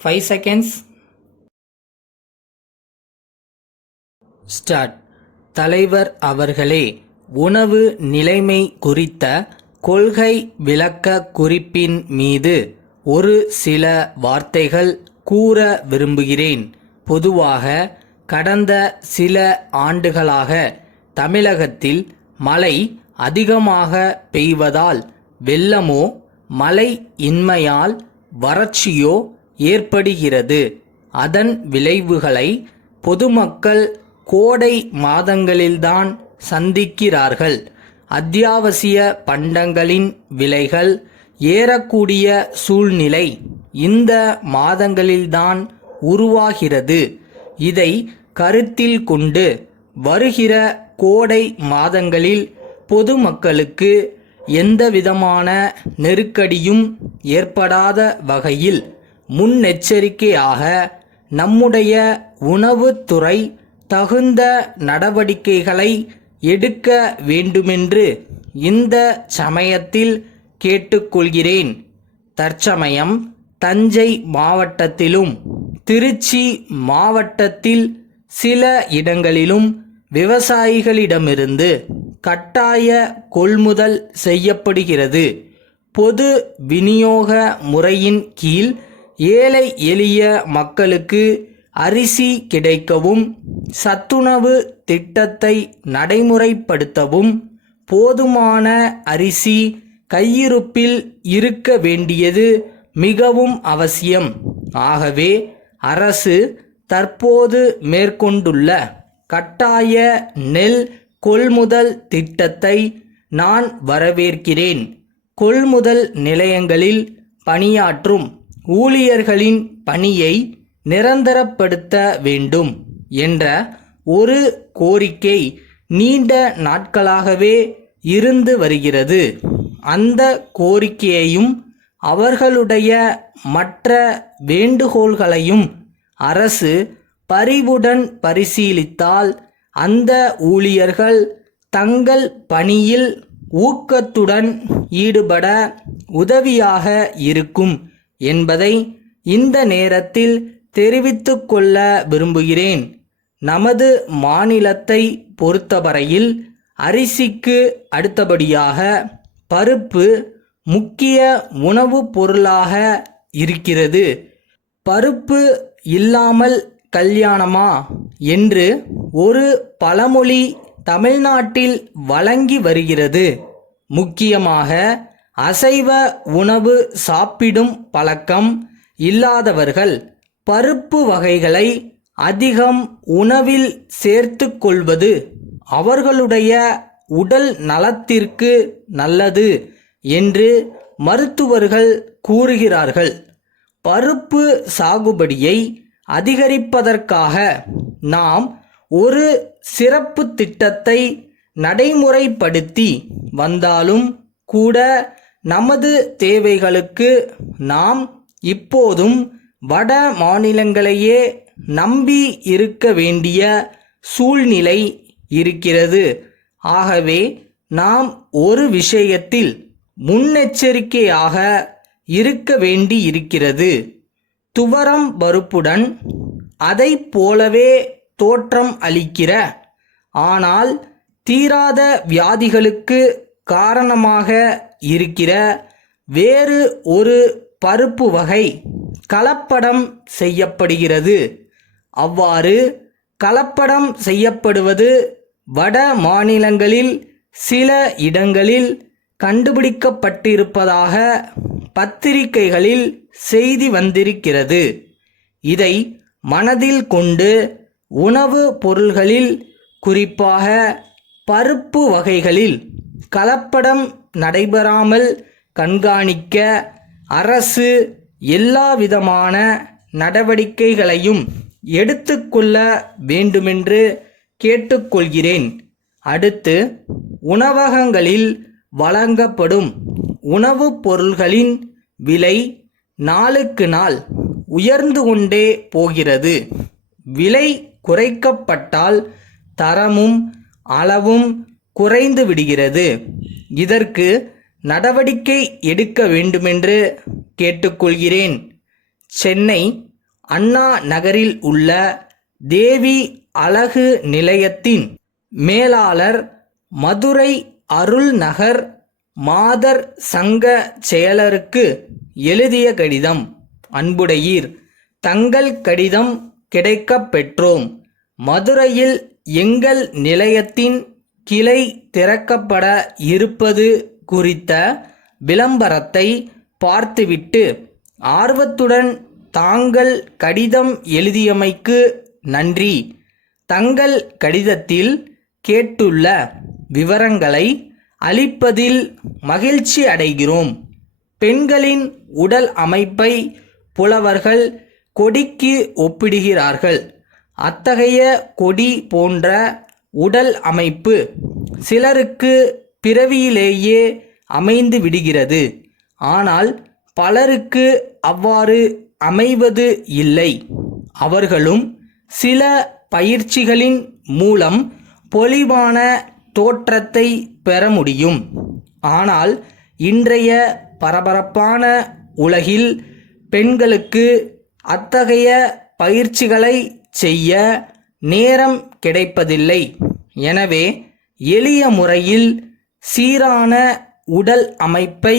5 seconds. Start. தலைவர் அவர்களே, உணவு நிலைமை குறித்த கொள்கை விளக்க குறிப்பின் மீது ஒரு சில வார்த்தைகள் கூற விரும்புகிறேன். பொதுவாக கடந்த சில ஆண்டுகளாக தமிழகத்தில் மழை அதிகமாக பெய்வதால் வெள்ளமோ மழை இன்மையால் வறட்சியோ ஏற்படுகிறது. அதன் விளைவுகளை பொதுமக்கள் கோடை மாதங்களில்தான் சந்திக்கிறார்கள். அத்தியாவசிய பண்டங்களின் விலைகள் ஏறக்கூடிய சூழ்நிலை இந்த மாதங்களில்தான் உருவாகிறது. இதை கருத்தில் கொண்டு வருகிற கோடை மாதங்களில் பொதுமக்களுக்கு எந்தவிதமான நெருக்கடியும் ஏற்படாத வகையில் முன்னெச்சரிக்கையாக நம்முடைய உணவுத்துறை தகுந்த நடவடிக்கைகளை எடுக்க வேண்டுமென்று இந்த சமயத்தில் கேட்டுக்கொள்கிறேன். தற்சமயம் தஞ்சை மாவட்டத்திலும் திருச்சி மாவட்டத்தில் சில இடங்களிலும் விவசாயிகளிடமிருந்து கட்டாய கொள்முதல் செய்யப்படுகிறது. பொது விநியோக முறையின் கீழ் ஏழை எளிய மக்களுக்கு அரிசி கிடைக்கவும், சத்துணவு திட்டத்தை நடைமுறைப்படுத்தவும் போதுமான அரிசி கையிருப்பில் இருக்க வேண்டியது மிகவும் அவசியம். ஆகவே அரசு தற்போது மேற்கொண்டுள்ள கட்டாய நெல் கொள்முதல் திட்டத்தை நான் வரவேற்கிறேன். கொள்முதல் நிலையங்களில் பணியாற்றும் ஊழியர்களின் பணியை நிரந்தரப்படுத்த வேண்டும் என்ற ஒரு கோரிக்கை நீண்ட நாட்களாகவே இருந்து வருகிறது. அந்த கோரிக்கையையும் அவர்களுடைய மற்ற வேண்டுகோள்களையும் அரசு பரிவுடன் பரிசீலித்தால் அந்த ஊழியர்கள் தங்கள் பணியில் ஊக்கத்துடன் ஈடுபட உதவியாக இருக்கும் என்பதை இந்த நேரத்தில் தெரிவித்துக் கொள்ள விரும்புகிறேன். நமது மாநிலத்தை பொறுத்தவரையில் அரிசிக்கு அடுத்தபடியாக பருப்பு முக்கிய உணவுப் பொருளாக இருக்கிறது. பருப்பு இல்லாமல் கல்யாணமா என்று ஒரு பழமொழி தமிழ்நாட்டில் வழங்கி வருகிறது. முக்கியமாக அசைவ உணவு சாப்பிடும் பழக்கம் இல்லாதவர்கள் பருப்பு வகைகளை அதிகம் உணவில் சேர்த்து கொள்வது அவர்களுடைய உடல் நலத்திற்கு நல்லது என்று மருத்துவர்கள் கூறுகிறார்கள். பருப்பு சாகுபடியை அதிகரிப்பதற்காக நாம் ஒரு சிறப்பு திட்டத்தை நடைமுறைப்படுத்தி வந்தாலும் கூட நமது தேவைகளுக்கு நாம் இப்போதும் வட மாநிலங்களையே நம்பி இருக்க வேண்டிய சூழ்நிலை இருக்கிறது. ஆகவே நாம் ஒரு விஷயத்தில் முன்னெச்சரிக்கையாக இருக்க வேண்டி இருக்கிறது. துவரம் பருப்புடன் அதை போலவே தோற்றம் அளிக்கிற ஆனால் தீராத வியாதிகளுக்கு காரணமாக இருக்கிற வேறு ஒரு பருப்பு வகை கலப்படம் செய்யப்படுகிறது. அவ்வாறு கலப்படம் செய்யப்படுவது வட மாநிலங்களில் சில இடங்களில் கண்டுபிடிக்கப்பட்டிருப்பதாக பத்திரிகைகளில் செய்தி வந்திருக்கிறது. இதை மனதில் கொண்டு உணவு பொருள்களில் குறிப்பாக பருப்பு வகைகளில் கலப்படம் நடைபெறாமல் கண்காணிக்க அரசு எல்லாவிதமான நடவடிக்கைகளையும் எடுத்துக்கொள்ள வேண்டுமென்று கேட்டுக்கொள்கிறேன். அடுத்து, உணவகங்களில் வழங்கப்படும் உணவுப் பொருள்களின் விலை நாளுக்கு நாள் உயர்ந்து கொண்டே போகிறது. விலை குறைக்கப்பட்டால் தரமும் அளவும் குறைந்து விடுகிறது. இதற்கு நடவடிக்கை எடுக்க வேண்டுமென்று கேட்டுக்கொள்கிறேன். சென்னை அண்ணா நகரில் உள்ள தேவி அழகு நிலையத்தின் மேலாளர், மதுரை அருள்நகர் மாதர் சங்க செயலருக்கு எழுதிய கடிதம். அன்புடையீர், தங்கள் கடிதம் கிடைக்கப் பெற்றோம். மதுரையில் எங்கள் நிலையத்தின் கிளை திறக்கப்பட இருப்பது குறித்த விளம்பரத்தை பார்த்துவிட்டு ஆர்வத்துடன் தாங்கள் கடிதம் எழுதியமைக்கு நன்றி. தங்கள் கடிதத்தில் கேட்டுள்ள விவரங்களை அளிப்பதில் மகிழ்ச்சி அடைகிறோம். பெண்களின் உடல் அமைப்பை புலவர்கள் கொடிக்கு ஒப்பிடுகிறார்கள். அத்தகைய கொடி போன்ற உடல் அமைப்பு சிலருக்கு பிறவியிலேயே அமைந்து விடுகிறது. ஆனால் பலருக்கு அவ்வாறு அமைவது இல்லை. அவர்களும் சில பயிற்சிகளின் மூலம் பொலிவான தோற்றத்தை பெற முடியும். ஆனால் இன்றைய பரபரப்பான உலகில் பெண்களுக்கு அத்தகைய பயிற்சிகளை செய்ய நேரம் கிடைப்பதில்லை. எனவே எளிய முறையில் சீரான உடல் அமைப்பை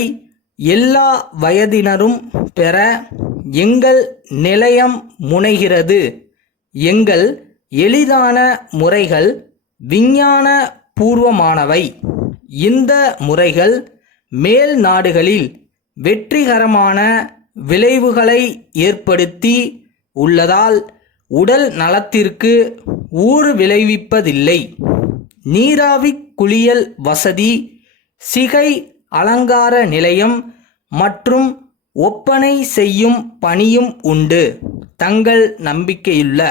எல்லா வயதினரும் பெற எங்கள் நிலையம் முனைகிறது. எங்கள் எளிதான முறைகள் விஞ்ஞான பூர்வமானவை. இந்த முறைகள் மேல் நாடுகளில் வெற்றிகரமான விளைவுகளை ஏற்படுத்தி உள்ளதால் உடல் நலத்திற்கு ஊறு விளைவிப்பதில்லை. நீராவி குளியல் வசதி, சிகை அலங்கார நிலையம் மற்றும் ஒப்பனை செய்யும் பணியும் உண்டு. தங்கள் நம்பிக்கையுள்ள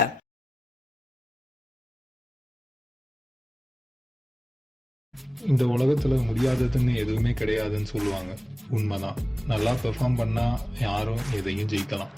இந்த உலகத்துல முடியாததுன்னு எதுவுமே கிடையாதுன்னு சொல்லுவாங்க. உண்மைதான். நல்லா பெர்ஃபார்ம் பண்ணா யாரும் எதையும் ஜெயிக்கலாம்.